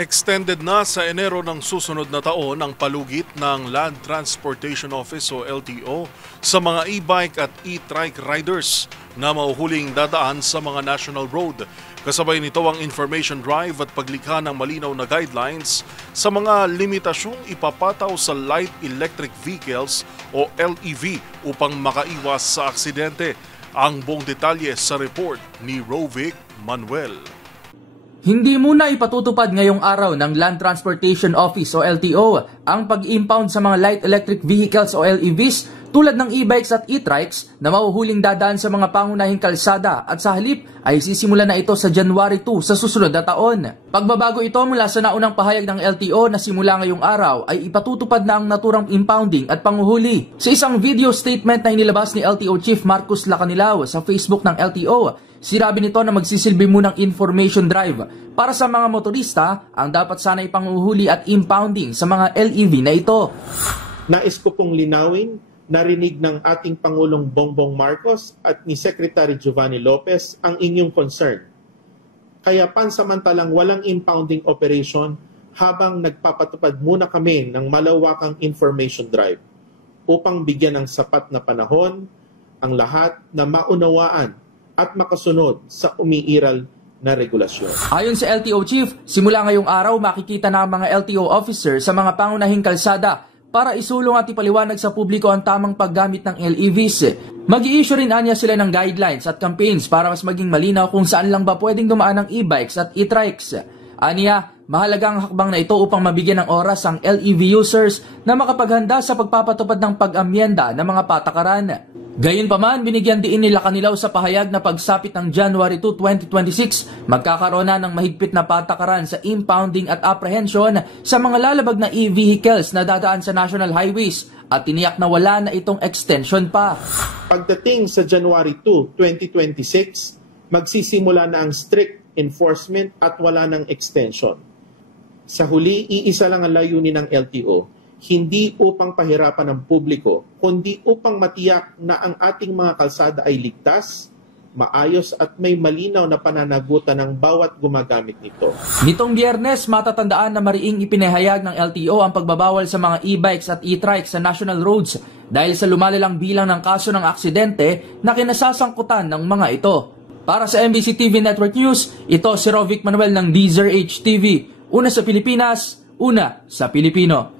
Extended na sa Enero ng susunod na taon ang palugit ng Land Transportation Office o LTO sa mga e-bike at e-trike riders na mauhuling dadaan sa mga national road. Kasabay nito ang information drive at paglikha ng malinaw na guidelines sa mga limitasyong ipapataw sa light electric vehicles o LEV upang makaiwas sa aksidente. Ang buong detalye sa report ni Rovic Manuel. Hindi muna ipatutupad ngayong araw ng Land Transportation Office o LTO ang pag-impound sa mga light electric vehicles o LEVs tulad ng e-bikes at e-trikes na mahuhuling dadaan sa mga pangunahing kalsada at sa halip ay sisimula na ito sa January 2 sa susunod na taon. Pagbabago ito mula sa naunang pahayag ng LTO na simula ngayong araw ay ipatutupad na ang naturang impounding at panguhuli. Sa isang video statement na inilabas ni LTO Chief Marcus Lacanilao sa Facebook ng LTO, sinabi nito na magsisilbi munang information drive para sa mga motorista ang dapat sana ipanguhuli at impounding sa mga LEV na ito. Nais ko pong linawin, narinig ng ating Pangulong Bongbong Marcos at ni Secretary Giovanni Lopez ang inyong concern. Kaya pansamantalang walang impounding operation habang nagpapatupad muna kami ng malawakang information drive upang bigyan ng sapat na panahon ang lahat na maunawaan at makasunod sa umiiral na regulasyon. Ayon sa LTO Chief, simula ngayong araw makikita na ang mga LTO officers sa mga pangunahing kalsada para isulong at ipaliwanag sa publiko ang tamang paggamit ng LEVs. Mag-i-issue rin anya sila ng guidelines at campaigns para mas maging malinaw kung saan lang ba pwedeng dumaan ng e-bikes at e-trikes. Aniya, mahalaga ang hakbang na ito upang mabigyan ng oras ang LEV users na makapaghanda sa pagpapatupad ng pag-amyenda ng mga patakaran. Gayunpaman, binigyan din nila kanilaw sa pahayag na pagsapit ng January 2, 2026, magkakaroon na ng mahigpit na patakaran sa impounding at apprehension sa mga lalabag na e-vehicles na dadaan sa national highways at tiniyak na wala na itong extension pa. Pagdating sa January 2, 2026, magsisimula na ang strict enforcement at wala ng extension. Sa huli, iisa lang ang layunin ng LTO, hindi upang pahirapan ng publiko, kundi upang matiyak na ang ating mga kalsada ay ligtas, maayos at may malinaw na pananagutan ng bawat gumagamit nito. Nitong Biyernes, matatandaan na mariing ipinahayag ng LTO ang pagbabawal sa mga e-bikes at e-trikes sa national roads dahil sa lumalalang bilang ng kaso ng aksidente na kinasasangkutan ng mga ito. Para sa MBC TV Network News, ito si Rovic Manuel ng DZRH TV. Una sa Pilipinas, una sa Pilipino.